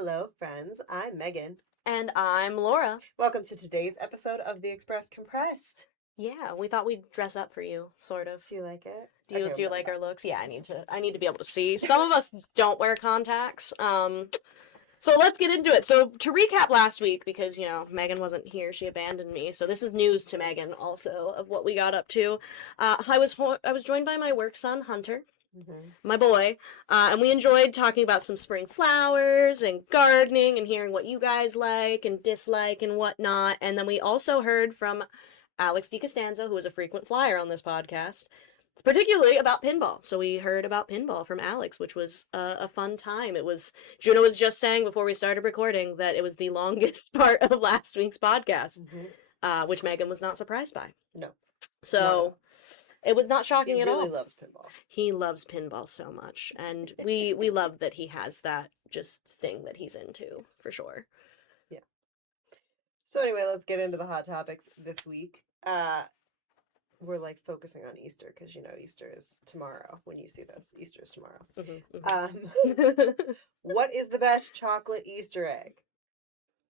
Hello, friends. I'm Megan. And I'm Laura. Welcome to today's episode of The Express Compressed. Yeah, we thought we'd dress up for you, sort of. Do you like it? Do you like our looks? Yeah, I need to be able to see. Some of us don't wear contacts. So let's get into it. So to recap last week, because Megan wasn't here, she abandoned me. So this is news to Megan also of what we got up to. I was joined by my work son Hunter, my boy, and we enjoyed talking about some spring flowers and gardening and hearing what you guys like and dislike and whatnot. And then we also heard from Alex DiCostanzo, who is a frequent flyer on this podcast, particularly about pinball. So we heard about pinball from Alex, which was a fun time. Juno was just saying before we started recording that it was the longest part of last week's podcast, which Megan was not surprised by. No. So it was not shocking at all. He really loves pinball. He loves pinball so much, and we love that he has that just thing that he's into, for sure. Yeah. So anyway, let's get into the hot topics this week. We're like focusing on Easter because Easter is tomorrow. When you see this, Easter is tomorrow. What is the best chocolate Easter egg?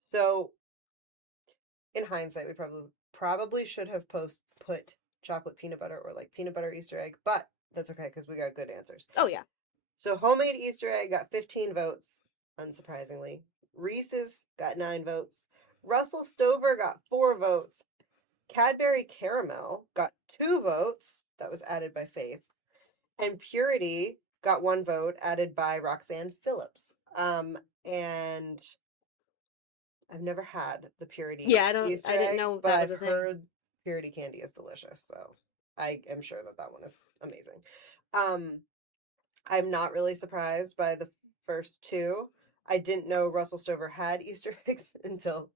So, in hindsight, we probably should have put chocolate peanut butter or like peanut butter Easter egg, but that's okay because we got good answers. Oh yeah. So homemade Easter egg got 15 votes, unsurprisingly. Reese's got 9 votes. Russell Stover got 4 votes. Cadbury Caramel got 2 votes. That was added by Faith. And Purity got 1 vote, added by Roxanne Phillips. And I've never had the Purity Easter egg, I didn't know but that was a I've thing. heard Purity candy is delicious, so I am sure that one is amazing. I'm not really surprised by the first 2. I didn't know Russell Stover had Easter eggs until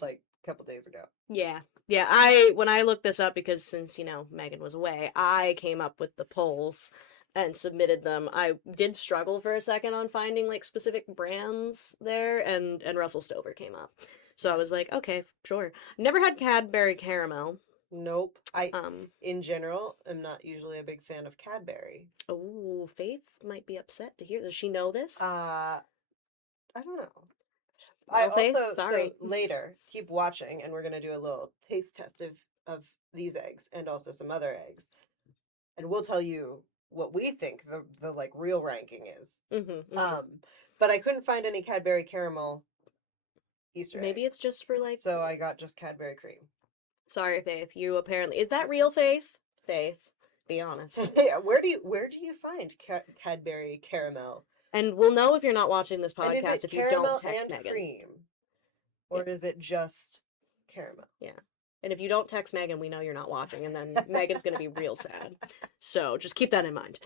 like a couple days ago. Yeah. When I looked this up, because since Megan was away, I came up with the polls and submitted them. I did struggle for a second on finding like specific brands there, and Russell Stover came up. So I was like, okay, sure. Never had Cadbury Caramel. Nope. In general, am not usually a big fan of Cadbury. Oh, Faith might be upset to hear. Does she know this? I don't know. Well, Faith, sorry. So later, keep watching, and we're gonna do a little taste test of these eggs and also some other eggs, and we'll tell you what we think the like real ranking is. But I couldn't find any Cadbury Caramel Easter eggs. Maybe it's just for like. So I got just Cadbury cream. Sorry, Faith. You apparently is that real, Faith? Faith, be honest. Yeah, where do you find Cadbury Caramel? And we'll know if you're not watching this podcast if you don't text and Megan. Cream? Or is it just caramel? Yeah. And if you don't text Megan, we know you're not watching, and then Megan's going to be real sad. So just keep that in mind.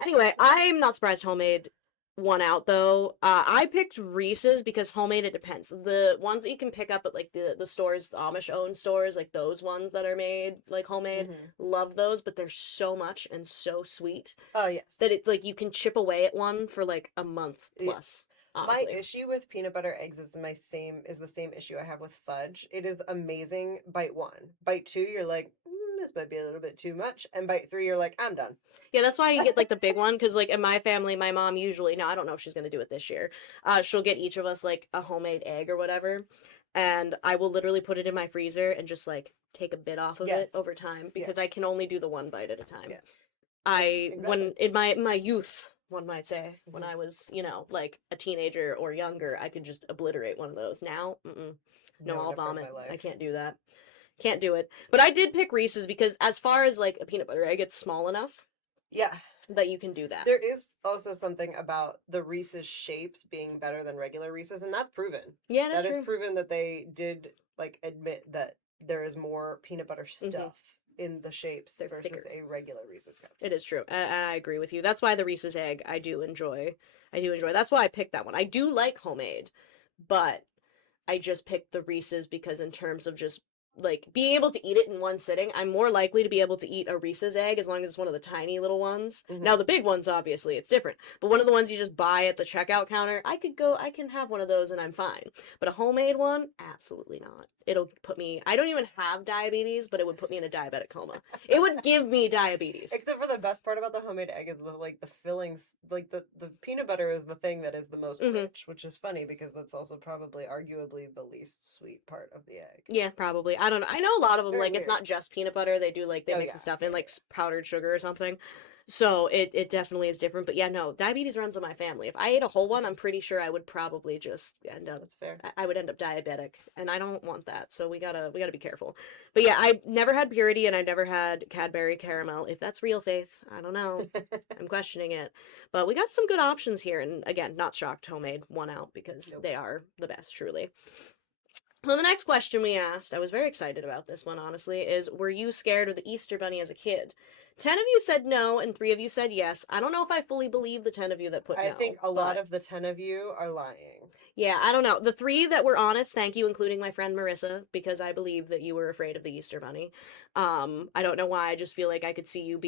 Anyway, I'm not surprised homemade won out, though. I picked Reese's because homemade, it depends. The ones that you can pick up at like the stores, the Amish-owned stores, like those ones that are made like homemade, love those, but they're so much and so sweet. Oh, yes. That it's like you can chip away at one for like a month plus. Honestly. My issue with peanut butter eggs is the same issue I have with fudge. It is amazing bite 1. Bite 2, you're like, this might be a little bit too much. And bite 3, you're like, I'm done. Yeah, that's why you get like the big one, because like in my family, my mom usually, now I don't know if she's going to do it this year, she'll get each of us like a homemade egg or whatever, and I will literally put it in my freezer and just like take a bit off of it over time, because I can only do the 1 bite at a time. Yeah. When in my youth, one might say, when I was, like a teenager or younger, I could just obliterate one of those. Now, no, I'll vomit. I can't do that. Can't do it. But I did pick Reese's because as far as like a peanut butter egg, it's small enough. Yeah. That you can do that. There is also something about the Reese's shapes being better than regular Reese's, and that's proven. Yeah, that's true. That is proven that they did like admit that there is more peanut butter stuff in the shapes versus a regular Reese's cup. It is true. I agree with you. That's why the Reese's egg I do enjoy. That's why I picked that one. I do like homemade, but I just picked the Reese's because in terms of just like being able to eat it in one sitting, I'm more likely to be able to eat a Reese's egg as long as it's one of the tiny little ones. Now the big ones, obviously, it's different. But one of the ones you just buy at the checkout counter, I can have one of those and I'm fine. But a homemade one, absolutely not. It'll put me, I don't even have diabetes, but it would put me in a diabetic coma. It would give me diabetes. Except for the best part about the homemade egg is the fillings, like the peanut butter is the thing that is the most rich, which is funny because that's also probably arguably the least sweet part of the egg. Yeah, probably. I don't know. I know a lot of them, very like, it's weird. not just peanut butter. They do, like, they Oh, mix yeah. the stuff in, like, powdered sugar or something. So it definitely is different. But yeah, no, diabetes runs in my family. If I ate a whole one, I'm pretty sure I would probably just end up, That's fair. I would end up diabetic. And I don't want that. So we gotta be careful. But yeah, I never had Purity and I never had Cadbury Caramel. If that's real, Faith, I don't know. I'm questioning it. But we got some good options here. And again, not shocked, homemade, one out because Nope. they are the best, truly. So the next question we asked, I was very excited about this one, honestly, is were you scared of the Easter Bunny as a kid? 10 of you said no, and 3 of you said yes. I don't know if I fully believe the 10 of you that put no. I think a lot of the 10 of you are lying. Yeah, I don't know. The 3 that were honest, thank you, including my friend Marissa, because I believe that you were afraid of the Easter Bunny. I don't know why, I just feel like I could see you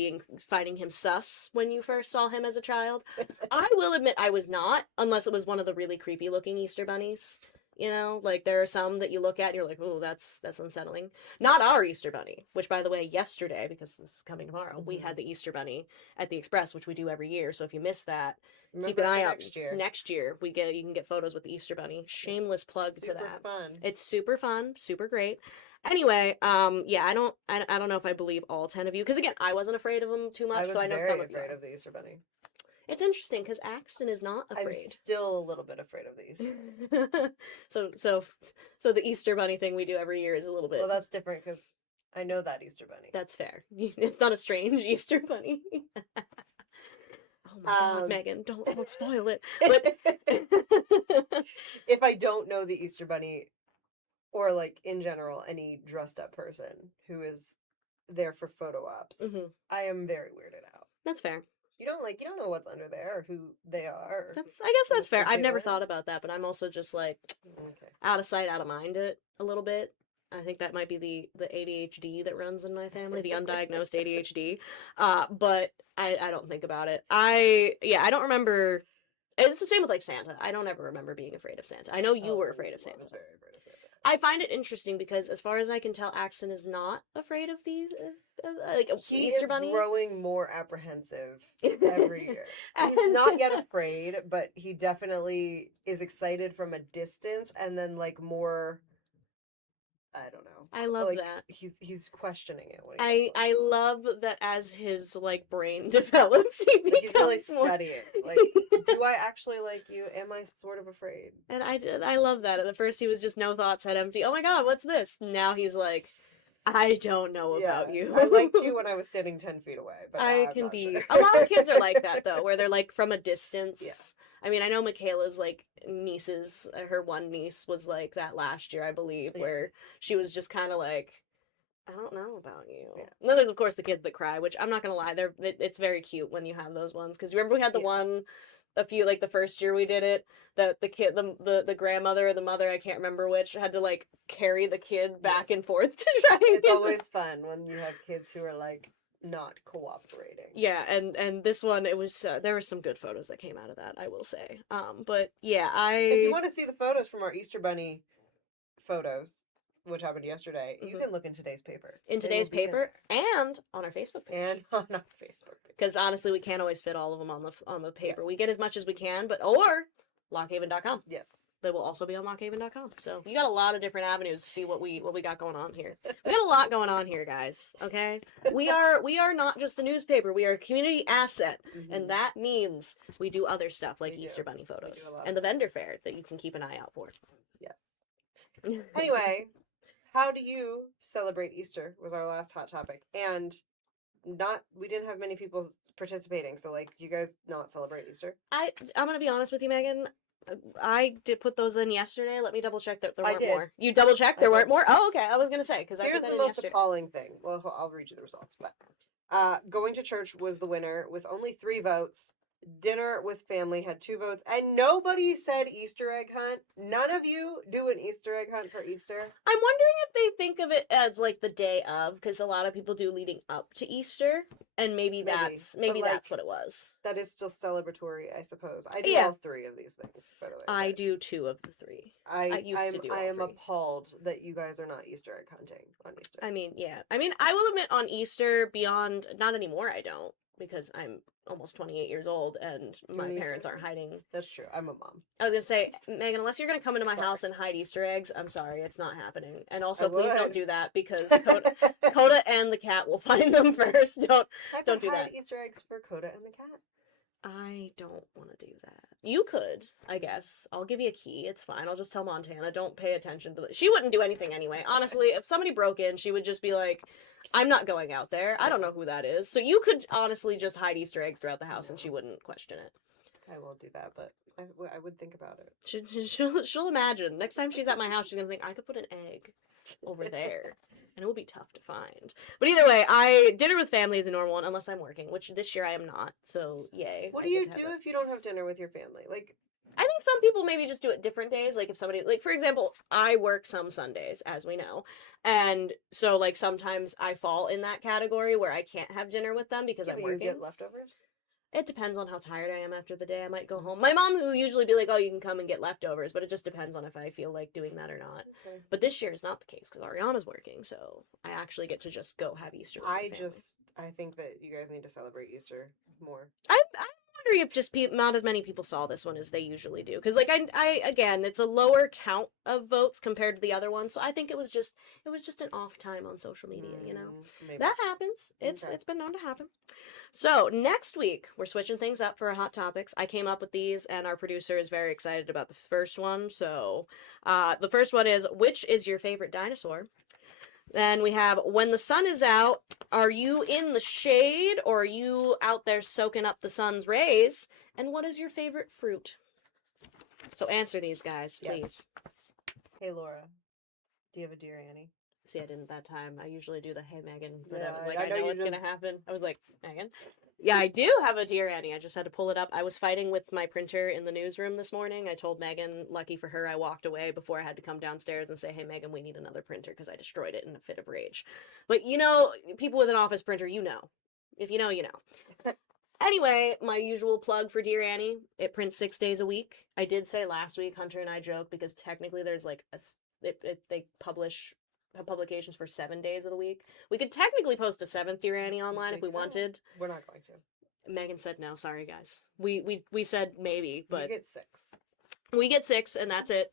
finding him sus when you first saw him as a child. I will admit I was not, unless it was one of the really creepy looking Easter bunnies. You know, like there are some that you look at and you're like, oh, that's unsettling. Not our Easter Bunny, which by the way, yesterday, because this is coming tomorrow, we had the Easter Bunny at the Express, which we do every year. So if you miss that, keep an eye out. Next year, you can get photos with the Easter Bunny. Shameless plug to that. Super fun. It's super fun, super great. Anyway, yeah, I don't know if I believe all 10 of you, because again, I wasn't afraid of them too much. I was but I know very some of afraid of the Easter Bunny. It's interesting because Axton is not afraid. I'm still a little bit afraid of the Easter Bunny. So the Easter Bunny thing we do every year is a little bit. Well, that's different because I know that Easter Bunny. That's fair. It's not a strange Easter Bunny. Oh my God, Megan, don't spoil it. But if I don't know the Easter Bunny, or like in general any dressed up person who is there for photo ops, I am very weirded out. That's fair. You don't know what's under there or who they are. I guess that's fair. I've never thought about that, but I'm also just like out of sight, out of mind it a little bit. I think that might be the ADHD that runs in my family, the undiagnosed ADHD. But I don't think about it. I don't remember. It's the same with like Santa. I don't ever remember being afraid of Santa. I know you were afraid of Santa. I was very afraid of Santa. I find it interesting because, as far as I can tell, Axton is not afraid of these, like he Easter is Bunny. Growing more apprehensive every year. He's not yet afraid, but he definitely is excited from a distance, and then like more. I don't know. I love like, that. He's questioning it. When I love that as his like brain develops, he becomes he's really more... studying. Like, do I actually like you? Am I sort of afraid? And I love that. At first, he was just no thoughts, head empty. Oh my God, what's this? Now he's like, I don't know about you. I liked you when I was standing 10 feet away, but I I'm can not be. Sure. A lot of kids are like that though, where they're like from a distance. Yeah. I mean, I know Michaela's like nieces, her one niece was like that last year, I believe, where she was just kind of like, I don't know about you. Yeah. And then there's of course the kids that cry, which I'm not gonna lie, it's very cute when you have those ones. Because remember we had the one, a few like the first year we did it, that the kid, the grandmother or the mother, I can't remember which, had to like carry the kid back and forth to try. It's always fun when you have kids who are like not cooperating. Yeah, and this one, it was there were some good photos that came out of that, I will say. But yeah, if you want to see the photos from our Easter Bunny photos, which happened yesterday, you can look in today's paper. In today's paper and on our Facebook page. And on our Facebook page. Because honestly, we can't always fit all of them on the paper. Yes. We get as much as we can, or lockhaven.com. Yes. They will also be on lockhaven.com. So you got a lot of different avenues to see what we got going on here. We got a lot going on here, guys. Okay? We are not just a newspaper. We are a community asset. And that means we do other stuff like Easter Bunny photos and the vendor fair that you can keep an eye out for. Yes. Anyway, how do you celebrate Easter was our last hot topic. And we didn't have many people participating. So like, do you guys not celebrate Easter? I'm going to be honest with you, Megan. I did put those in yesterday. Let me double check that there weren't more. You double checked there weren't more? Oh, okay. I was gonna say because I put that in yesterday. Here's the most appalling thing. Well, I'll read you the results. But going to church was the winner with only 3 votes. dinner with family had 2 votes, and nobody said Easter egg hunt. None of you do an Easter egg hunt for Easter. I'm wondering if they think of it as like the day of, because a lot of people do leading up to Easter, and maybe that's like, what it was. That is still celebratory, I suppose. I do Yeah. all 3 of these things, by the way. I do 2 of the 3. I am appalled that you guys are not Easter egg hunting on Easter. I mean, yeah. I mean, I will admit on Easter beyond, not anymore, I don't, because I'm almost 28 years old and my parents aren't hiding. That's true. I'm a mom. I was going to say, Megan, unless you're going to come into my house and hide Easter eggs, I'm sorry, it's not happening. And also, please don't do that, because Coda and the cat will find them first. Don't do that. Easter eggs for Coda and the cat. I don't want to do that. You could, I guess. I'll give you a key. It's fine. I'll just tell Montana, don't pay attention to She wouldn't do anything anyway. Honestly, if somebody broke in, she would just be like, I'm not going out there. I don't know who that is. So you could honestly just hide Easter eggs throughout the house and she wouldn't question it. I won't do that, but I would think about it. She'll imagine. Next time she's at my house, she's going to think, I could put an egg over there. And it will be tough to find. But either way, dinner with family is a normal one, unless I'm working, which this year I am not. So, yay. What do you do if you don't have dinner with your family? Like, I think some people maybe just do it different days. Like, if somebody, like, for example, I work some Sundays, as we know. And so, like, sometimes I fall in that category where I can't have dinner with them because I'm working. You get leftovers? It depends on how tired I am after the day. I might go home. My mom will usually be like, oh, you can come and get leftovers, but it just depends on if I feel like doing that or not. Okay. But this year is not the case because Ariana's working, so I actually get to just go have Easter with my family. I think that you guys need to celebrate Easter more. I'm wondering if just not as many people saw this one as they usually do. Because, like, I again, it's a lower count of votes compared to the other ones, so I think it was just an off time on social media, you know? Maybe. That happens. It's been known to happen. So, next week, we're switching things up for Hot Topics. I came up with these, and our producer is very excited about the first one. So, the first one is, which is your favorite dinosaur? Then we have, when the sun is out, are you in the shade, or are you out there soaking up the sun's rays? And what is your favorite fruit? So, answer these, guys, please. Yes. Hey, Laura, do you have a Dear Annie? See, I didn't that time. I usually do the hey Megan, but I was like, I know what's gonna happen. I was like, Megan, yeah, I do have a Dear Annie. I just had to pull it up. I was fighting with my printer in the newsroom this morning. I told Megan, lucky for her, I walked away before I had to come downstairs and say, hey Megan, we need another printer because I destroyed it in a fit of rage. But you know, people with an office printer, you know. If you know, you know. Anyway, my usual plug for Dear Annie, it prints 6 days a week. I did say last week, Hunter and I joked because technically there's like they publish publications for 7 days of the week. We could technically post a 7th Dear Annie online if we wanted. We're not going to. Megan said no. Sorry, guys. We said maybe, but you get 6. We get 6, and that's it.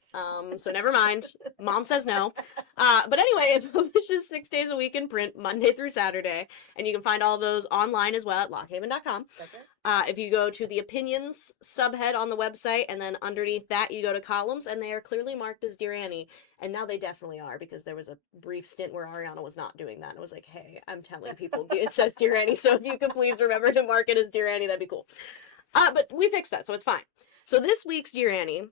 So never mind. Mom says no. But anyway, it publishes 6 days a week in print, Monday through Saturday. And you can find all those online as well at lockhaven.com. That's right. If you go to the opinions subhead on the website, and then underneath that, you go to columns, and they are clearly marked as Dear Annie. And now they definitely are, because there was a brief stint where Ariana was not doing that. And I was like, hey, I'm telling people it says Dear Annie, so if you could please remember to mark it as Dear Annie, that'd be cool. But we fixed that, so it's fine. So this week's Dear Annie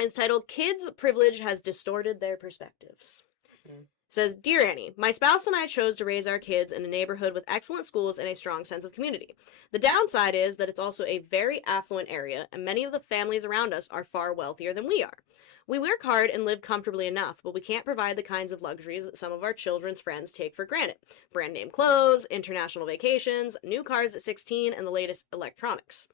is titled, Kids' Privilege Has Distorted Their Perspectives. It says, Dear Annie, my spouse and I chose to raise our kids in a neighborhood with excellent schools and a strong sense of community. The downside is that it's also a very affluent area, and many of the families around us are far wealthier than we are. We work hard and live comfortably enough, but we can't provide the kinds of luxuries that some of our children's friends take for granted. Brand name clothes, international vacations, new cars at 16, and the latest electronics.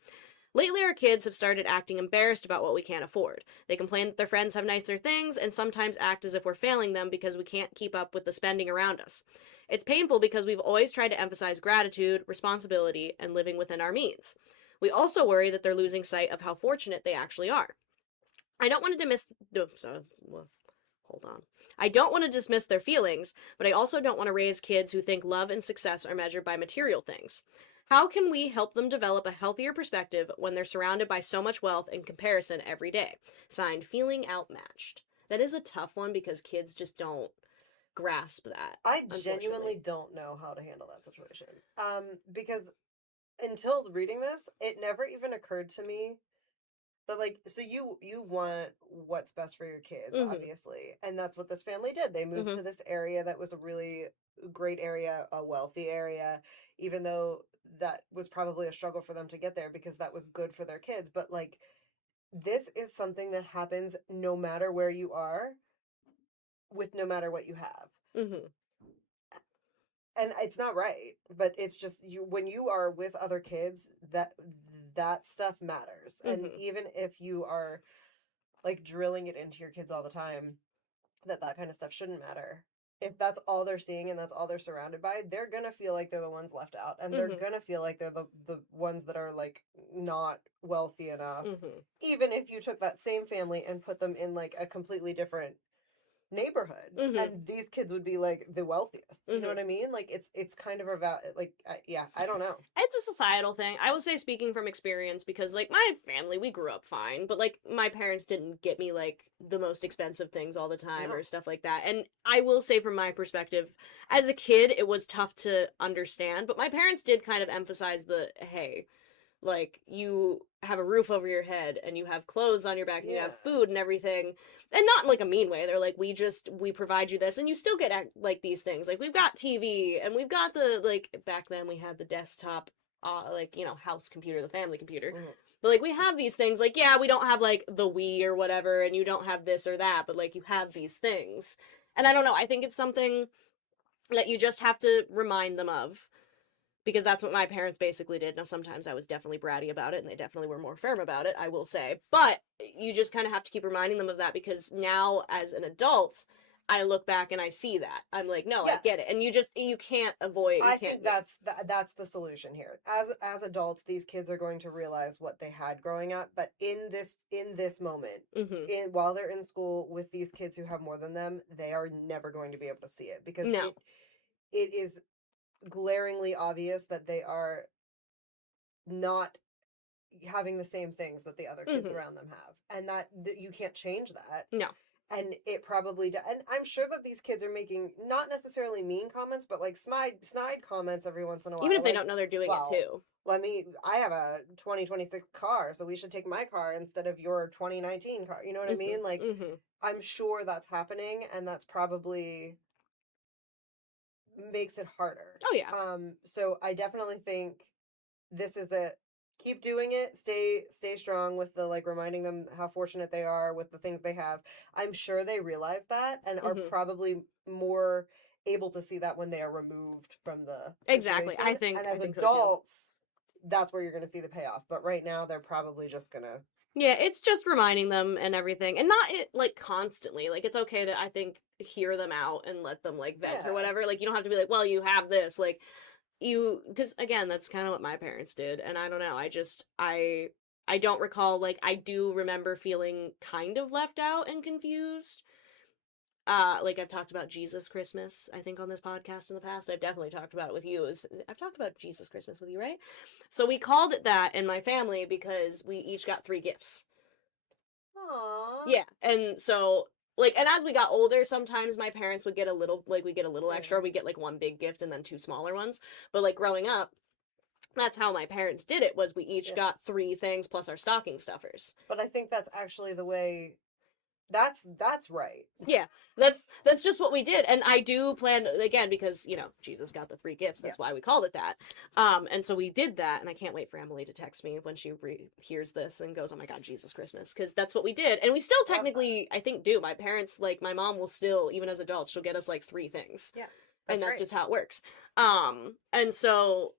Lately, our kids have started acting embarrassed about what we can't afford. They complain that their friends have nicer things and sometimes act as if we're failing them because we can't keep up with the spending around us. It's painful because we've always tried to emphasize gratitude, responsibility, and living within our means. We also worry that they're losing sight of how fortunate they actually are. I don't want to dismiss their feelings, but I also don't want to raise kids who think love and success are measured by material things. How can we help them develop a healthier perspective when they're surrounded by so much wealth and comparison every day? Signed, Feeling Outmatched. That is a tough one because kids just don't grasp that. I genuinely don't know how to handle that situation. Because until reading this, it never even occurred to me that, like, so you want what's best for your kids, obviously. And that's what this family did. They moved to this area that was a really great area, a wealthy area, even though that was probably a struggle for them to get there because that was good for their kids. But like, this is something that happens no matter where you are, with no matter what you have. Mm-hmm. And it's not right, but it's just you when you are with other kids, that stuff matters. And Mm-hmm. even if you are like drilling it into your kids all the time, that kind of stuff shouldn't matter. If that's all they're seeing and that's all they're surrounded by, they're gonna feel like they're the ones left out, and they're Mm-hmm. gonna feel like they're the ones that are like not wealthy enough. Mm-hmm. Even if you took that same family and put them in like a completely different neighborhood, Mm-hmm. and these kids would be like the wealthiest. You know Mm-hmm. what I mean? Like it's kind of about like yeah, I don't know. It's a societal thing. I will say, speaking from experience, because like my family, we grew up fine, but like my parents didn't get me like the most expensive things all the time No. or stuff like that. And I will say, from my perspective, as a kid, it was tough to understand, but my parents did kind of emphasize the hey, like you have a roof over your head and you have clothes on your back and you Yeah. have food and everything, and not in like a mean way. They're like, we provide you this and you still get like these things, like we've got TV and we've got the, like back then we had the desktop like, you know, house computer, the family computer. Mhm. But like we have these things, like yeah, we don't have like the Wii or whatever, and you don't have this or that, but like you have these things. And I don't know, I think it's something that you just have to remind them of, because that's what my parents basically did. Now, sometimes I was definitely bratty about it, and they definitely were more firm about it, I will say. But you just kind of have to keep reminding them of that, because now, as an adult, I look back and I see that. I'm like, no, I get it. Yes. And you can't avoid it. I think that's the solution here. As adults, these kids are going to realize what they had growing up, but in this moment, Mm-hmm. while they're in school with these kids who have more than them, they are never going to be able to see it because No. it is glaringly obvious that they are not having the same things that the other kids Mm-hmm. around them have, and that you can't change that. No. And it probably does. And I'm sure that these kids are making not necessarily mean comments, but like snide comments every once in a while. Even if they like, don't know they're doing well, it too. I have a 2026 car, so we should take my car instead of your 2019 car. You know what I mean? Mm-hmm. Like, Mm-hmm. I'm sure that's happening, and that's probably makes it harder. Oh, yeah. So I definitely think this is a keep doing it. Stay strong with the like reminding them how fortunate they are with the things they have. I'm sure they realize that and are Mm-hmm. probably more able to see that when they are removed from the Exactly. situation. And I as think so too. adults, that's where you're going to see the payoff. But right now, they're probably just going to. Yeah, it's just reminding them and everything, and not it like constantly. Like it's okay to, I think, hear them out and let them like vent or Yeah. whatever. Like you don't have to be like, well, you have this, like you, because again, that's kind of what my parents did, and I don't know. I don't recall, like I do remember feeling kind of left out and confused. Like I've talked about Jesus Christmas, I think, on this podcast in the past. I've definitely talked about it with you. I've talked about Jesus Christmas with you, right? So we called it that in my family because we each got 3 gifts. Aww. Yeah, and so like, and as we got older, sometimes my parents would get a little, like we get a little Yeah. extra. We get like 1 big gift and then 2 smaller ones. But like growing up, that's how my parents did it. Was we each got Yes. 3 things plus our stocking stuffers. But I think that's actually the way. That's right. Yeah, that's just what we did, and I do plan again, because you know Jesus got the 3 gifts. That's Yes. why we called it that. And so we did that, and I can't wait for Emily to text me when she hears this and goes, "Oh my God, Jesus Christmas!" Because that's what we did, and we still technically, I think, do. My parents, like my mom, will still, even as adults, she'll get us like 3 things. Yeah, and that's great. just how it works. And so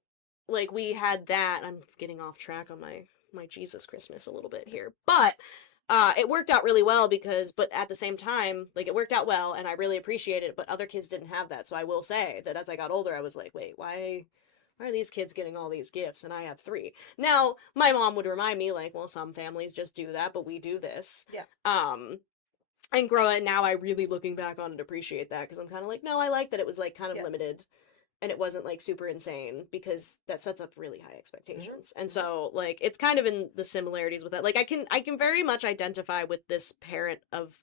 like we had that. I'm getting off track on my Jesus Christmas a little bit here, but. It worked out really well but at the same time, like it worked out well and I really appreciate it, but other kids didn't have that. So I will say that as I got older, I was like, wait, why are these kids getting all these gifts and I have 3? Now, my mom would remind me like, well, some families just do that, but we do this. Yeah. And growing now, I really looking back on it appreciate that, because I'm kind of like, no, I like that it was like kind of Yes. limited. And it wasn't like super insane, because that sets up really high expectations. Mm-hmm. And so like it's kind of in the similarities with that. Like I can very much identify with this parent of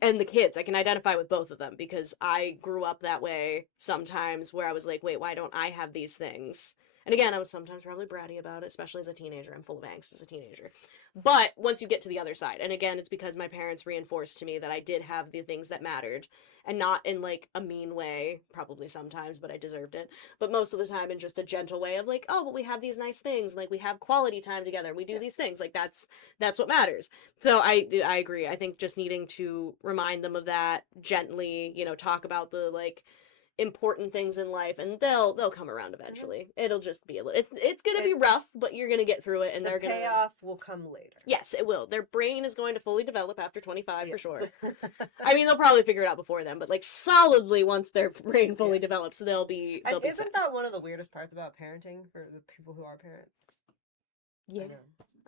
and the kids. I can identify with both of them, because I grew up that way sometimes, where I was like, wait, why don't I have these things? And again, I was sometimes probably bratty about it, especially as a teenager. I'm full of angst as a teenager. But once you get to the other side, and again, it's because my parents reinforced to me that I did have the things that mattered, and not in like a mean way, probably sometimes, but I deserved it. But most of the time in just a gentle way of like, oh, but we have these nice things, like we have quality time together, we do these things, like that's what matters. So I agree. I think just needing to remind them of that gently, talk about the like important things in life, and they'll come around eventually. It'll just be a little, it's gonna be rough, but you're gonna get through it, and they're gonna payoff will come later. Yes, it will. Their brain is going to fully develop after 25 for sure. I mean, they'll probably figure it out before then, but like solidly once their brain fully develops, they'll be isn't that one of the weirdest parts about parenting for the people who are parents? Yeah.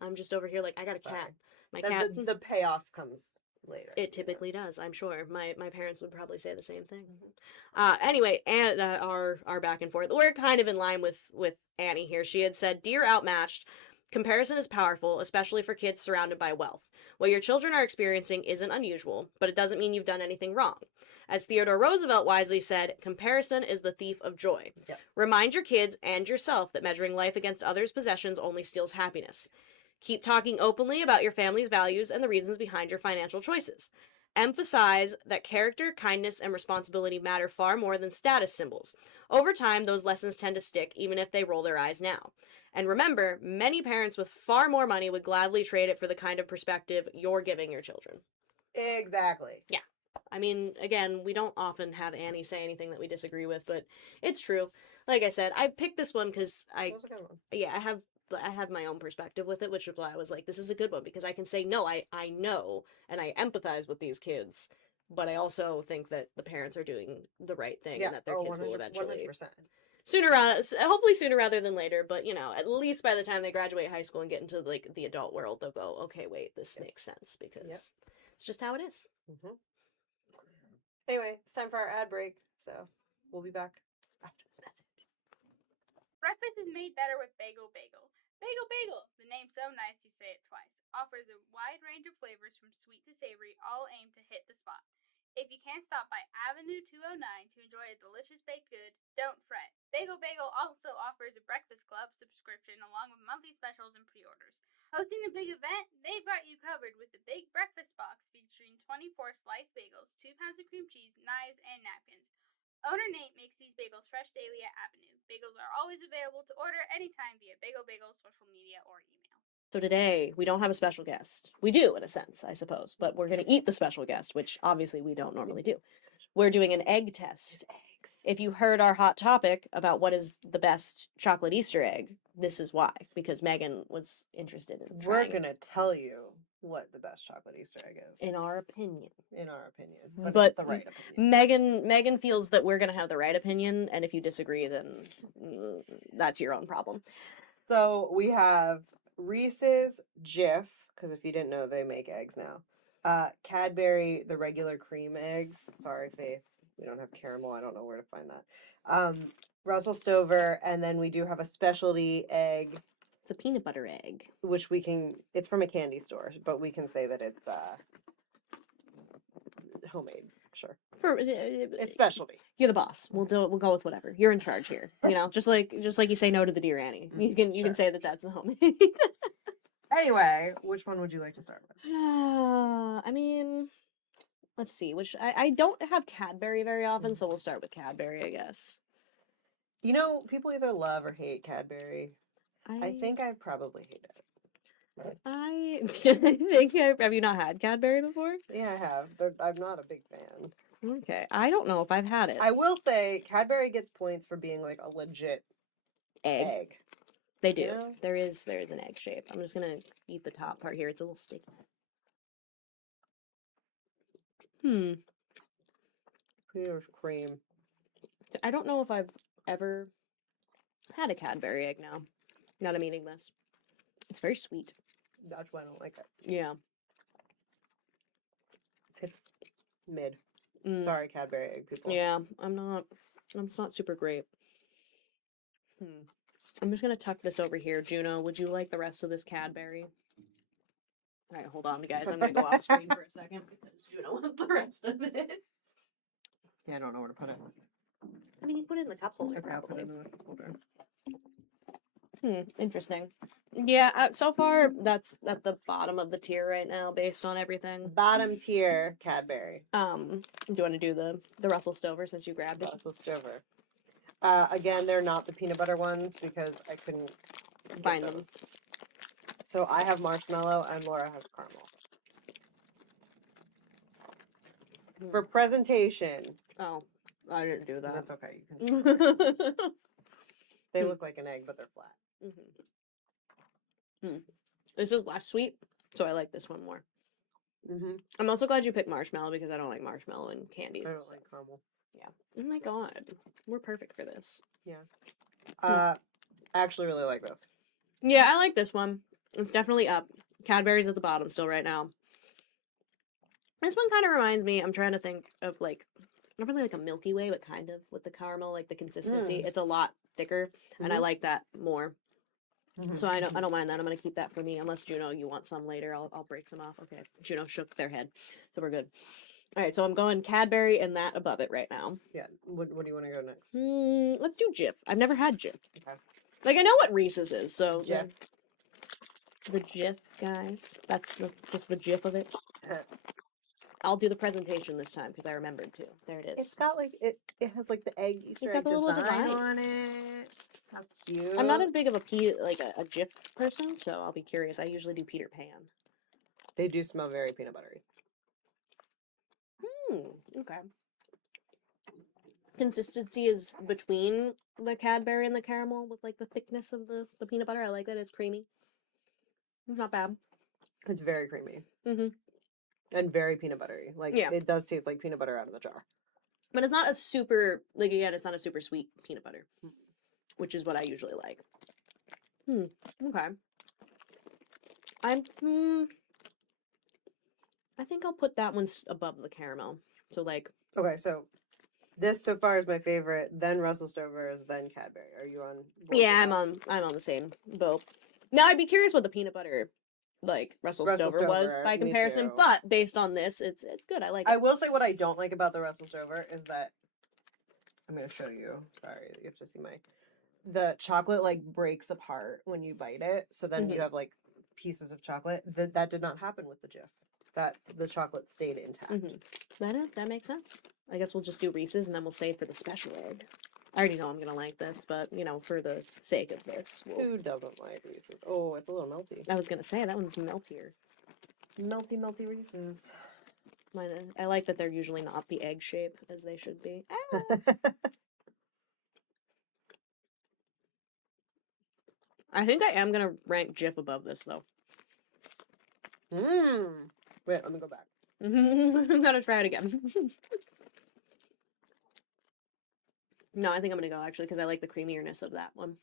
I'm just over here like, I got a cat. My cat. The payoff comes later. It typically does, I'm sure. My parents would probably say the same thing. Anyway, and our back and forth. We're kind of in line with Annie here. She had said, "Dear Outmatched, comparison is powerful, especially for kids surrounded by wealth. What your children are experiencing isn't unusual, but it doesn't mean you've done anything wrong. As Theodore Roosevelt wisely said, comparison is the thief of joy. Yes. Remind your kids and yourself that measuring life against others' possessions only steals happiness. Keep talking openly about your family's values and the reasons behind your financial choices. Emphasize that character, kindness, and responsibility matter far more than status symbols. Over time, those lessons tend to stick, even if they roll their eyes now. And remember, many parents with far more money would gladly trade it for the kind of perspective you're giving your children." Exactly. Yeah. I mean, again, we don't often have Annie say anything that we disagree with, but it's true. Like I said, I picked this one because I have my own perspective with it, which is why I was like, this is a good one, because I can say, no, I know, and I empathize with these kids, but I also think that the parents are doing the right thing, and that their kids will eventually... 100%. Hopefully sooner rather than later, but, at least by the time they graduate high school and get into, like, the adult world, they'll go, okay, wait, this makes sense, because it's just how it is. Mm-hmm. Anyway, it's time for our ad break, so we'll be back after this message. Breakfast is made better with Bagel Bagel. Bagel Bagel, the name's so nice you say it twice, offers a wide range of flavors from sweet to savory, all aimed to hit the spot. If you can't stop by Avenue 209 to enjoy a delicious baked good, don't fret. Bagel Bagel also offers a breakfast club subscription along with monthly specials and pre-orders. Hosting a big event, they've got you covered with the Big Breakfast Box featuring 24 sliced bagels, 2 pounds of cream cheese, knives, and napkins. Owner Nate makes these bagels fresh daily at Avenue. Bagels are always available to order anytime via Bagel Bagel social media or email. So today, we don't have a special guest. We do, in a sense, I suppose, but we're going to eat the special guest, which obviously we don't normally do. We're doing an egg test. Eggs. If you heard our hot topic about what is the best chocolate Easter egg, this is why, because Megan was interested in trying. We're going to tell you what the best chocolate Easter egg is. In our opinion. But it's the right opinion. Megan feels that we're going to have the right opinion, and if you disagree, then that's your own problem. So we have Reese's Jif, because if you didn't know, they make eggs now. Cadbury, the regular cream eggs. Sorry, Faith. We don't have caramel. I don't know where to find that. Russell Stover, and then we do have a specialty egg. It's a peanut butter egg. Which it's from a candy store, but we can say that it's homemade. Sure. It's specialty. You're the boss. We'll go with whatever. You're in charge here. Just like you say no to the Dear Annie. You can say that that's the homemade. Anyway, which one would you like to start with? I mean, let's see. Which I don't have Cadbury very often, so we'll start with Cadbury, I guess. People either love or hate Cadbury. I think I probably hate it. I think have you not had Cadbury before? Yeah, I have, but I'm not a big fan. Okay, I don't know if I've had it. I will say Cadbury gets points for being like a legit egg. They do. There is an egg shape. I'm just gonna eat the top part here. It's a little sticky. Here's cream. I don't know if I've ever had a Cadbury egg now. Not I'm eating this. It's very sweet. That's why I don't like it. Yeah. It's mid. Sorry, Cadbury egg people. Yeah, it's not super great. I'm just gonna tuck this over here. Juno, would you like the rest of this Cadbury? All right, hold on, guys. I'm gonna go off screen for a second because Juno wants the rest of it. Yeah, I don't know where to put it. I mean, you put it in the cup holder. Okay, I'll put it in the cup holder. Interesting. Yeah, so far that's at the bottom of the tier right now based on everything. Bottom tier Cadbury. Do you want to do the Russell Stover since you grabbed it? Russell Stover. Again, they're not the peanut butter ones because I couldn't Find get them. those. So I have marshmallow and Laura has caramel. For presentation. Oh, I didn't do that. That's okay. You can. They look like an egg, but they're flat. This is less sweet, so I like this one more. Mm-hmm. I'm also glad you picked marshmallow because I don't like marshmallow and candies. I don't like caramel. Yeah. Oh my god. We're perfect for this. Yeah. I actually really like this. Yeah, I like this one. It's definitely up. Cadbury's at the bottom still right now. This one kind of reminds me, I'm trying to think of like, not really like a Milky Way, but kind of with the caramel, like the consistency. It's a lot thicker, and I like that more. So I don't mind that. I'm gonna keep that for me. Unless Juno, you want some later, I'll break some off. Okay, Juno shook their head, so we're good. All right, so I'm going Cadbury and that above it right now. Yeah. What do you want to go next? Let's do Jif. I've never had Jif. Okay. Like I know what Reese's is, so Jif. the Jif guys. That's just the Jif of it. I'll do the presentation this time because I remembered to. There it is. It's got like it has like the egg Easter It's got egg the little design on it. How cute. I'm not as big of a a Jif person, so I'll be curious. I usually do Peter Pan. They do smell very peanut buttery. Okay. Consistency is between the Cadbury and the caramel with like the thickness of the peanut butter. I like that it's creamy. It's not bad. It's very creamy. Mm-hmm. And very peanut buttery. Like it does taste like peanut butter out of the jar. But it's not a super it's not a super sweet peanut butter, which is what I usually like. Okay. I think I'll put that one above the caramel. So like. Okay, so this so far is my favorite. Then Russell Stover's. Then Cadbury. Are you on? Yeah, I'm on the same boat. Now I'd be curious what the peanut butter, like Russell Stover was by comparison. But based on this, it's good. I like it. I will say what I don't like about the Russell Stover is that I'm gonna show you. Sorry, you have to see the chocolate like breaks apart when you bite it. So then you have like pieces of chocolate. That did not happen with the Jif. That the chocolate stayed intact. That makes sense. I guess we'll just do Reese's and then we'll save for the special egg. I already know I'm gonna like this, but for the sake of this, who doesn't like Reese's? Oh, it's a little melty. I was gonna say that one's meltier. Melty Reese's. I like that they're usually not the egg shape as they should be. I think I am gonna rank Jif above this though. Wait, let me go back. I'm gonna try it again. No, I think I'm gonna go actually because I like the creaminess of that one.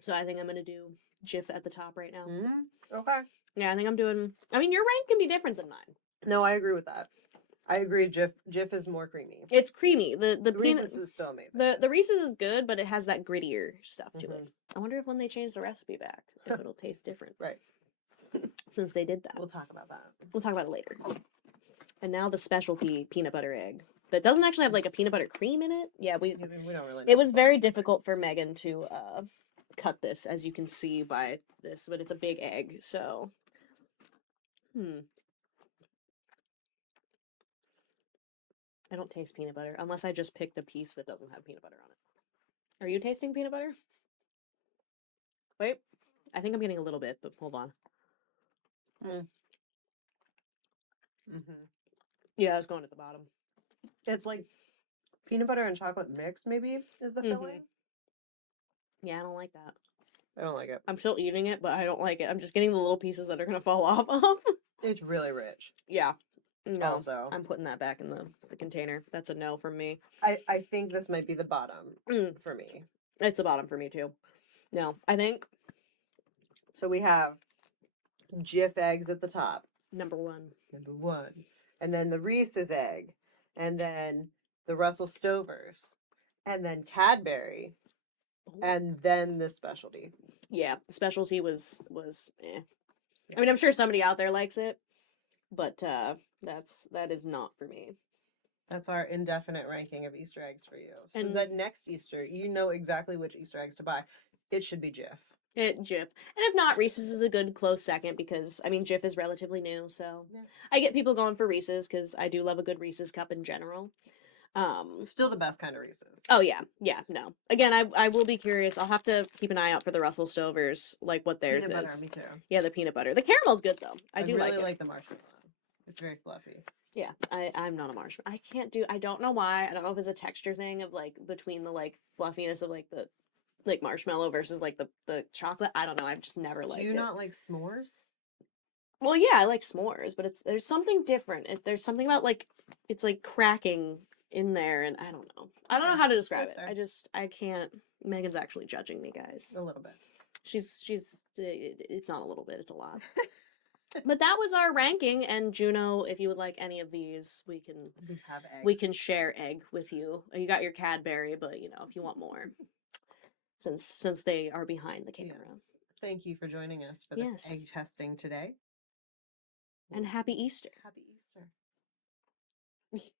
So I think I'm gonna do Jif at the top right now. Okay. Yeah, I think I'm doing. I mean, your rank can be different than mine. No, I agree with that. I agree. Jif is more creamy. It's creamy. The Reese's is still amazing. The Reese's is good, but it has that grittier stuff to it. I wonder if when they change the recipe back, if it'll taste different. Right. Since they did that. We'll talk about that. We'll talk about it later. And now the specialty peanut butter egg. That doesn't actually have like a peanut butter cream in it. Yeah, we don't really. It was very difficult for Megan to cut this, as you can see by this, but it's a big egg, so. I don't taste peanut butter unless I just pick the piece that doesn't have peanut butter on it. Are you tasting peanut butter? Wait, I think I'm getting a little bit, but hold on. Yeah, I was going at the bottom. It's like peanut butter and chocolate mix, maybe, is the filling. Yeah, I don't like that. I don't like it. I'm still eating it, but I don't like it. I'm just getting the little pieces that are going to fall off of. It's really rich. Yeah. No, also, I'm putting that back in the container. That's a no from me. I think this might be the bottom for me. It's the bottom for me, too. No, I think. So we have Jif eggs at the top. Number one. And then the Reese's egg. And then the Russell Stovers. And then Cadbury. And then the specialty. Yeah, the specialty was eh. I mean, I'm sure somebody out there likes it, but that is not for me. That's our indefinite ranking of Easter eggs for you. So And- that next Easter, you know exactly which Easter eggs to buy. It should be Jif. Jif. And if not, Reese's is a good close second because, I mean, Jif is relatively new, so Yeah. I get people going for Reese's because I do love a good Reese's cup in general. Still the best kind of Reese's. Oh, yeah. Yeah, no. Again, I will be curious. I'll have to keep an eye out for the Russell Stovers, like what theirs Peanut is. butter, me too. Yeah, the peanut butter. The caramel's good, though. I do really like it. the marshmallow. It's very fluffy. Yeah, I'm not a marshmallow. I don't know why. I don't know if it's a texture thing of, like, between the, like, fluffiness of, like, the like marshmallow versus like the chocolate. I don't know. I've just never liked it. Do you not like s'mores? Well, yeah, I like s'mores, but there's something different. There's something about like it's like cracking in there, and I don't know. I don't know how to describe That's it. fair. I can't. Megan's actually judging me, guys. A little bit. She's it's not a little bit. It's a lot. But that was our ranking, and Juno, if you would like any of these, we can have eggs. we can share egg with you. You got your Cadbury, but you know if you want more. Since they are behind the camera. Yes. Thank you for joining us for the egg testing today. And happy Easter. Happy Easter.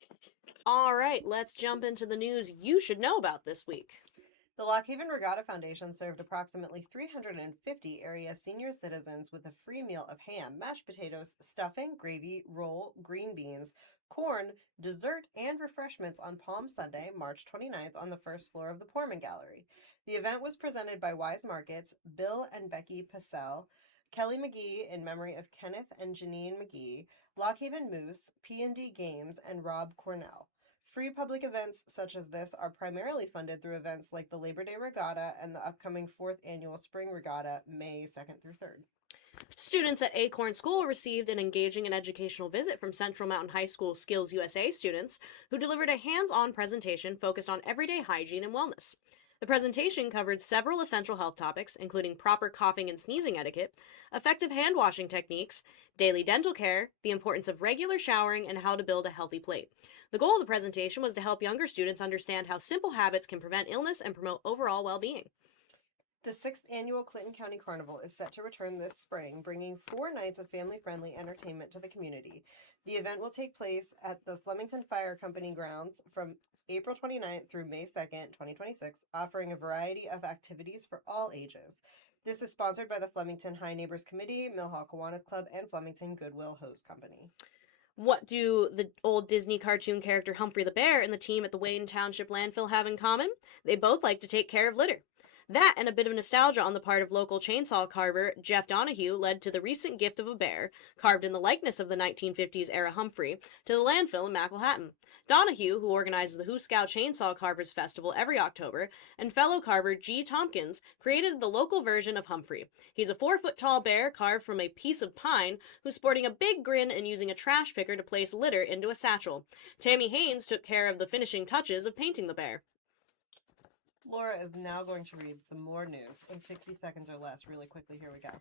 All right, let's jump into the news you should know about this week. The Lock Haven Regatta Foundation served approximately 350 area senior citizens with a free meal of ham, mashed potatoes, stuffing, gravy, roll, green beans, corn, dessert, and refreshments on Palm Sunday, March 29th on the first floor of the Poorman Gallery. The event was presented by Wise Markets, Bill and Becky Passell, Kelly McGee in memory of Kenneth and Janine McGee, Lock Haven Moose, P&D Games, and Rob Cornell. Free public events such as this are primarily funded through events like the Labor Day Regatta and the upcoming 4th Annual Spring Regatta, May 2nd through 3rd. Students at Acorn School received an engaging and educational visit from Central Mountain High School Skills USA students who delivered a hands-on presentation focused on everyday hygiene and wellness. The presentation covered several essential health topics, including proper coughing and sneezing etiquette, effective hand washing techniques, daily dental care, the importance of regular showering, and how to build a healthy plate. The goal of the presentation was to help younger students understand how simple habits can prevent illness and promote overall well-being. The 6th Annual Clinton County Carnival is set to return this spring, bringing 4 nights of family-friendly entertainment to the community. The event will take place at the Flemington Fire Company grounds from April 29th through May 2nd, 2026, offering a variety of activities for all ages. This is sponsored by the Flemington High Neighbors Committee, Millhall Kiwanis Club, and Flemington Goodwill Hose Company. What do the old Disney cartoon character Humphrey the Bear and the team at the Wayne Township landfill have in common? They both like to take care of litter. That and a bit of nostalgia on the part of local chainsaw carver Jeff Donahue led to the recent gift of a bear, carved in the likeness of the 1950s-era Humphrey, to the landfill in Macklehattan. Donahue, who organizes the Hooskow Chainsaw Carvers Festival every October, and fellow carver G. Tompkins, created the local version of Humphrey. He's a 4-foot-tall bear carved from a piece of pine who's sporting a big grin and using a trash picker to place litter into a satchel. Tammy Haynes took care of the finishing touches of painting the bear. Laura is now going to read some more news in 60 seconds or less. Really quickly, here we go.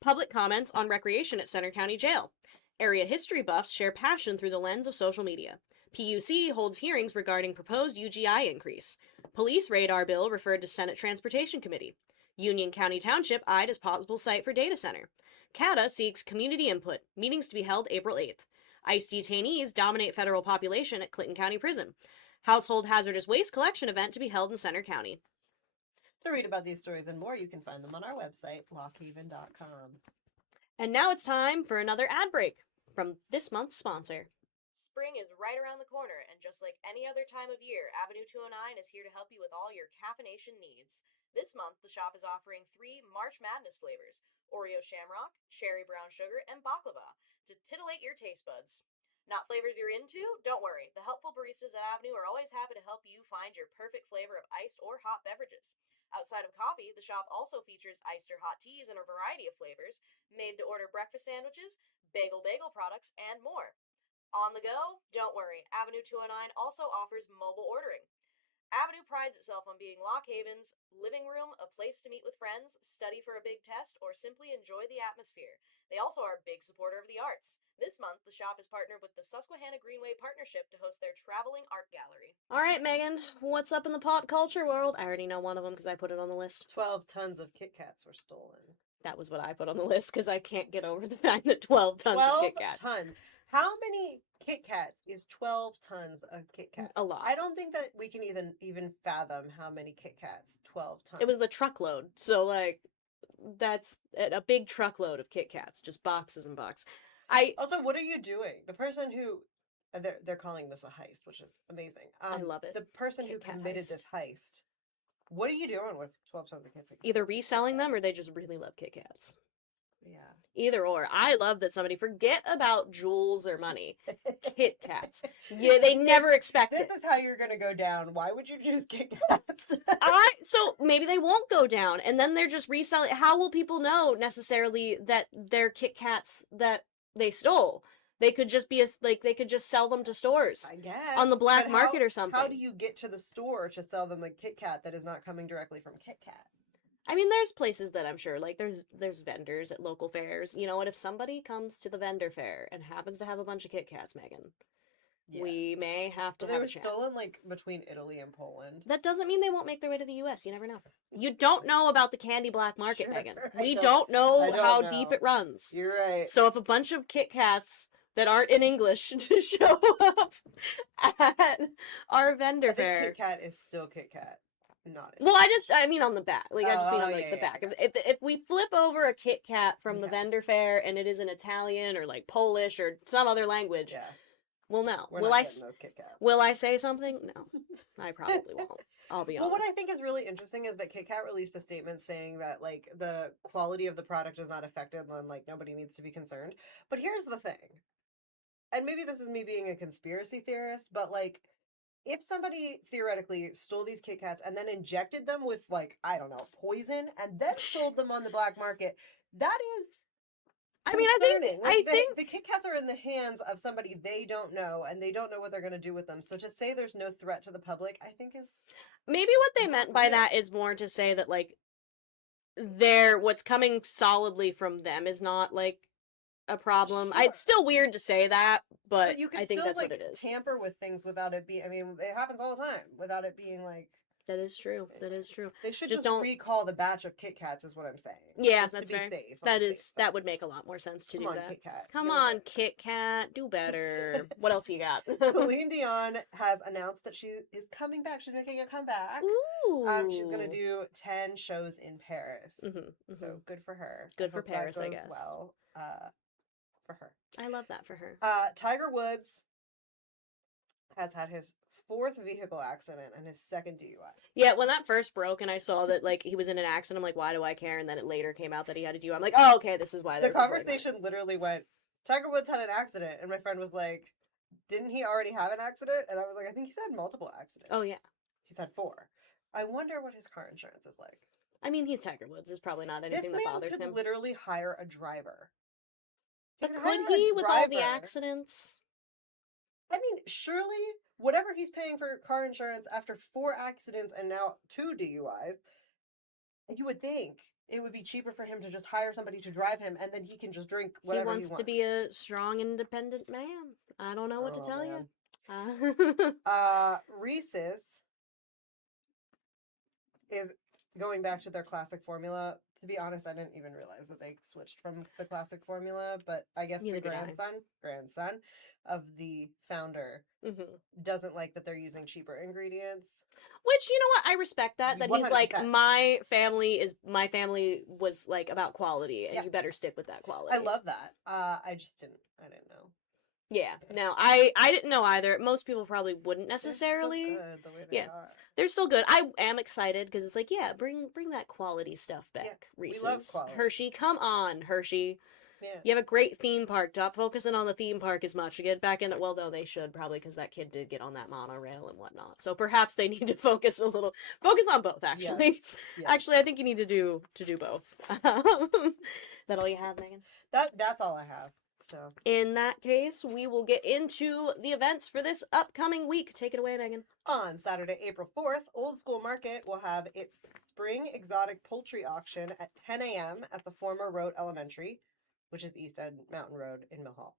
Public comments on recreation at Center County Jail. Area history buffs share passion through the lens of social media. PUC holds hearings regarding proposed UGI increase. Police radar bill referred to Senate Transportation Committee. Union County Township eyed as possible site for data center. CATA seeks community input. Meetings to be held April 8th. ICE detainees dominate federal population at Clinton County Prison. Household hazardous waste collection event to be held in Center County. To read about these stories and more, you can find them on our website, lockhaven.com. And now it's time for another ad break from this month's sponsor. Spring is right around the corner, and just like any other time of year, Avenue 209 is here to help you with all your caffeination needs. This month, the shop is offering 3 March Madness flavors, Oreo Shamrock, Cherry Brown Sugar, and Baklava, to titillate your taste buds. Not flavors you're into? Don't worry. The helpful baristas at Avenue are always happy to help you find your perfect flavor of iced or hot beverages. Outside of coffee, the shop also features iced or hot teas in a variety of flavors, made-to-order breakfast sandwiches, bagel products, and more. On the go? Don't worry. Avenue 209 also offers mobile ordering. Avenue prides itself on being Lock Haven's living room, a place to meet with friends, study for a big test, or simply enjoy the atmosphere. They also are a big supporter of the arts. This month, the shop is partnered with the Susquehanna Greenway Partnership to host their traveling art gallery. All right, Megan, what's up in the pop culture world? I already know one of them because I put it on the list. 12 tons of KitKats were stolen. That was what I put on the list because I can't get over the fact that 12 tons of KitKats. 12 tons. How many Kit Kats is 12 tons of Kit Kats? A lot. I don't think that we can even fathom how many Kit Kats 12 tons. It was the truckload. So, like, that's a big truckload of Kit Kats, just boxes and boxes. Also, what are you doing? The person who they're calling this a heist, which is amazing. I love it. The person Kit who Kat committed heist. this heist. What are you doing with 12 tons of Kit Kats? Either reselling them or they just really love Kit Kats. Yeah. Either or. I love that somebody forget about jewels or money. Kit Kats. Yeah, they never expect it. This is how you're gonna go down. Why would you choose Kit Kats? So maybe they won't go down, and then they're just reselling. How will people know necessarily that they're Kit Kats that they stole? They could just be they could just sell them to stores. I guess on the black but market or something. How do you get to the store to sell them a Kit Kat that is not coming directly from Kit Kat? I mean, there's places that I'm sure, like there's vendors at local fairs. You know what? If somebody comes to the vendor fair and happens to have a bunch of Kit Kats, Megan, we may have to They have were a chat. stolen like between Italy and Poland. That doesn't mean they won't make their way to the U.S. You never know. You don't know about the candy black market, Sure, Megan. I We don't- don't know I don't how know. deep it runs. You're right. So if a bunch of Kit Kats that aren't in English show up at our vendor I think fair. Kit Kat is still Kit Kat. Not Well, I mean on the back. Like, I just mean on, like, the back. gotcha. If we flip over a Kit Kat from the Okay. vendor fair and it is in Italian or, like, Polish or some other language, Yeah. we'll know. We're Will not I getting those Kit Kats. will I say something? No. I probably won't. I'll be Well, honest. what I think is really interesting is that Kit Kat released a statement saying that, like, the quality of the product is not affected and, like, nobody needs to be concerned. But here's the thing. And maybe this is me being a conspiracy theorist, but, like, if somebody theoretically stole these Kit Kats and then injected them with, like, I don't know, poison and then sold them on the black market, that is I mean, concerning. Like, I think the Kit Kats are in the hands of somebody they don't know, and they don't know what they're going to do with them. So to say there's no threat to the public, I think is maybe what they not meant by real. that is more to say that, like, what's coming solidly from them is not, like, a problem. Sure. It's still weird to say that, but you can I think still, that's like, what it is. tamper with things without it being. I mean, it happens all the time without it being like. That is true. That is true. They should Just just don't- recall the batch of Kit Kats, is what I'm saying. Yeah, just that's to be fair. safe. on That the is safe that side. would make a lot more sense to Come do on, that. Kit Kat. Come give it on, a- Kit Kat, do better. What else you got? Celine Dion has announced that she is coming back. She's making a comeback. Ooh. She's gonna do 10 shows in Paris. Mm-hmm, So good for her. Good for hope that Paris, I goes guess. Well, for her. I love that for her. Tiger Woods has had his 4th vehicle accident and his 2nd DUI. Yeah, when that first broke and I saw that, like, he was in an accident, I'm like, why do I care? And then it later came out that he had a DUI. I'm like, oh, okay, this is why. The they're reporting on it. conversation literally went, Tiger Woods had an accident, and my friend was like, didn't he already have an accident? And I was like, I think he's had multiple accidents. Oh yeah. He's had 4. I wonder what his car insurance is like. I mean, he's Tiger Woods. It's probably not This anything man that bothers could him. literally hire a driver. But could could hire a he with all the driver. accidents? I mean, surely whatever he's paying for car insurance after 4 accidents and now 2 DUIs, you would think it would be cheaper for him to just hire somebody to drive him, and then he can just drink whatever He wants to be a strong, independent man. I don't know what to Oh, tell man. you. Reese's is going back to their classic formula. To be honest, I didn't even realize that they switched from the classic formula, but I guess Neither the did I. grandson of the founder Mhm. doesn't like that they're using cheaper ingredients. Which, you know what, I respect that he's like, 100%. my family was like about quality, and Yeah. you better stick with that quality. I love that. I didn't know. Yeah, no, I didn't know either. Most people probably wouldn't necessarily. They're so good the way they Yeah. are. They're still good. I am excited because it's like, yeah, bring that quality stuff back, Yeah, we Reese's. love quality. Hershey, come on, Hershey. Yeah. You have a great theme park. Stop focusing on the theme park as much. Get back in that. Well, though they should probably, because that kid did get on that monorail and whatnot. So perhaps they need to focus on both. Actually, Yes. actually, I think you need to do both. That all you have, Megan? That's all I have. So In that case, we will get into the events for this upcoming week. Take it away, Megan. on Saturday, April 4th, Old School Market will have its spring exotic poultry auction at 10 a.m. at the former Road Elementary, which is East End Mountain Road in Mill Hall.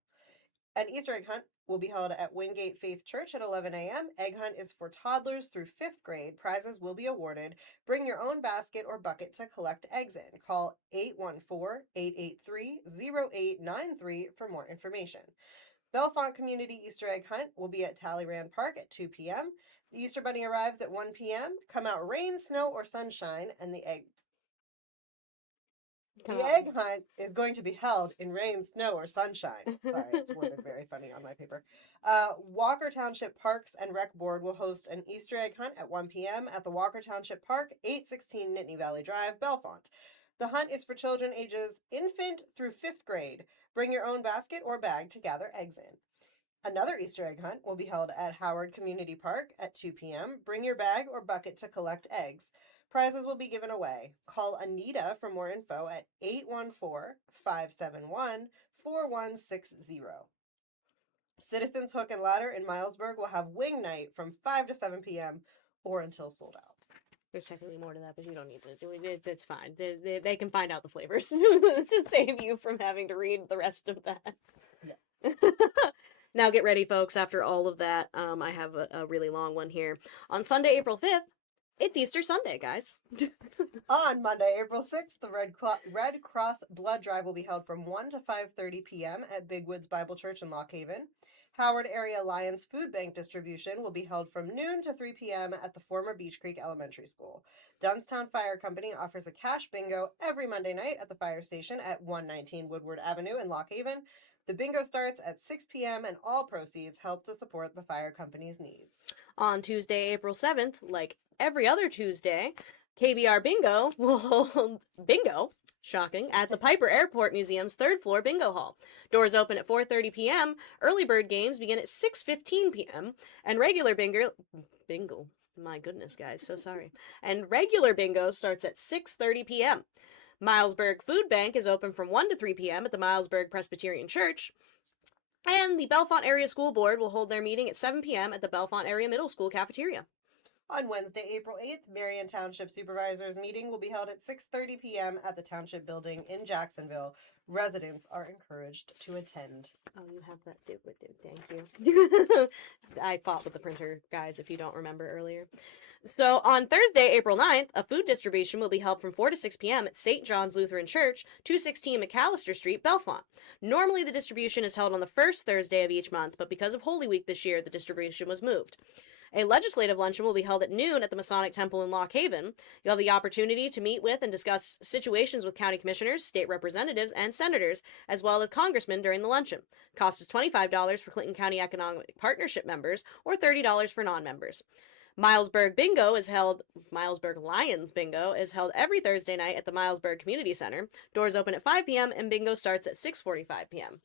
An Easter egg hunt will be held at Wingate Faith Church at 11 a.m. Egg hunt is for toddlers through 5th grade. Prizes will be awarded. Bring your own basket or bucket to collect eggs in. Call 814-883-0893 for more information. Bellefonte Community Easter Egg Hunt will be at Talleyrand Park at 2 p.m. The Easter Bunny arrives at 1 p.m. Come out rain, snow, or sunshine, and the egg hunt is going to be held in rain, snow, or sunshine. Sorry, it's worded very funny on my paper. Walker Township Parks and Rec Board will host an Easter egg hunt at 1 p.m. at the Walker Township Park, 816 Nittany Valley Drive, Bellefonte. The hunt is for children ages infant through 5th grade. Bring your own basket or bag to gather eggs in. Another Easter egg hunt will be held at Howard Community Park at 2 p.m. Bring your bag or bucket to collect eggs. Prizes will be given away. Call Anita for more info at 814-571-4160. Citizens Hook and Ladder in Milesburg will have wing night from 5 to 7 p.m. or until sold out. There's technically more to that, but you don't need to do it. It's fine. They can find out the flavors to save you from having to read the rest of that. Yeah. Now get ready, folks. After all of that, I have a really long one here. On Sunday, April 5th, it's Easter Sunday, guys. On Monday, April 6th, the Red Cross Blood Drive will be held from 1 to 5:30 p.m. at Big Woods Bible Church in Lock Haven. Howard Area Lions Food Bank distribution will be held from noon to 3 p.m. at the former Beach Creek Elementary School. Dunstown Fire Company offers a cash bingo every Monday night at the fire station at 119 Woodward Avenue in Lock Haven. The bingo starts at 6 p.m. and all proceeds help to support the fire company's needs. On Tuesday, April 7th, like every other Tuesday, KBR Bingo will hold bingo, shocking, at the Piper Airport Museum's 3rd floor bingo hall. Doors open at 4:30 p.m., early bird games begin at 6:15 p.m., and regular bingo, my goodness, guys, so sorry, and regular bingo starts at 6:30 p.m. Milesburg Food Bank is open from 1 to 3 p.m. at the Milesburg Presbyterian Church. And the Bellefonte Area School Board will hold their meeting at 7 p.m. at the Bellefonte Area Middle School cafeteria. On Wednesday, April 8th, Marion Township Supervisors meeting will be held at 6:30 p.m. at the Township Building in Jacksonville. Residents are encouraged to attend. Oh, you have that too. Thank you. I fought with the printer, guys, if you don't remember earlier. So on Thursday, April 9th, a food distribution will be held from 4 to 6 p.m. at St. John's Lutheran Church, 216 McAllister Street, Bellefonte. Normally, the distribution is held on the first Thursday of each month, but because of Holy Week this year, the distribution was moved. A legislative luncheon will be held at noon at the Masonic Temple in Lock Haven. You'll have the opportunity to meet with and discuss situations with county commissioners, state representatives, and senators, as well as congressmen during the luncheon. Cost is $25 for Clinton County Economic Partnership members or $30 for non-members. Milesburg Lions Bingo is held every Thursday night at the Milesburg Community Center. Doors open at 5 p.m. and bingo starts at 6:45 p.m.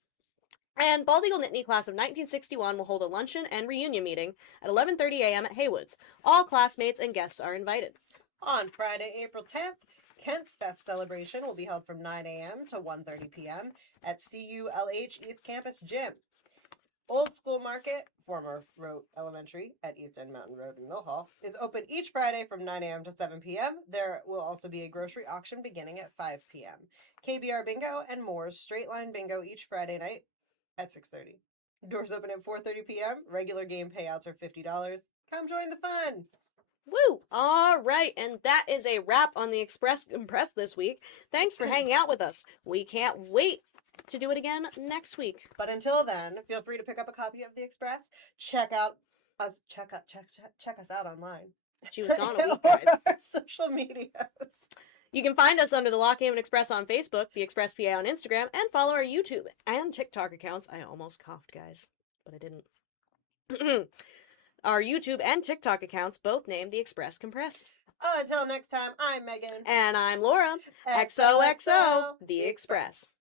And Bald Eagle Nittany class of 1961 will hold a luncheon and reunion meeting at 11:30 a.m. at Haywood's. All classmates and guests are invited. On Friday, April 10th, Kent's Fest celebration will be held from 9 a.m. to 1:30 p.m. at CULH East Campus Gym. Old School Market, former Rote Elementary at East End Mountain Road in Mill Hall, is open each Friday from 9 a.m. to 7 p.m. There will also be a grocery auction beginning at 5 p.m. KBR Bingo and Moore's Straight Line Bingo each Friday night at 6:30. Doors open at 4:30 p.m. Regular game payouts are $50. Come join the fun! Woo! All right, and that is a wrap on the Express Compress this week. Thanks for hanging out with us. We can't wait to do it again next week. But until then, feel free to pick up a copy of the Express. Check us out online. She was gone a week, guys. Our social medias. You can find us under the Lock Haven Express on Facebook, the Express PA on Instagram, and follow our YouTube and TikTok accounts. I almost coughed, guys, but I didn't. Our YouTube and TikTok accounts both named the Express Compressed. Until next time, I'm Megan. And I'm Laura. XOXO, The Express.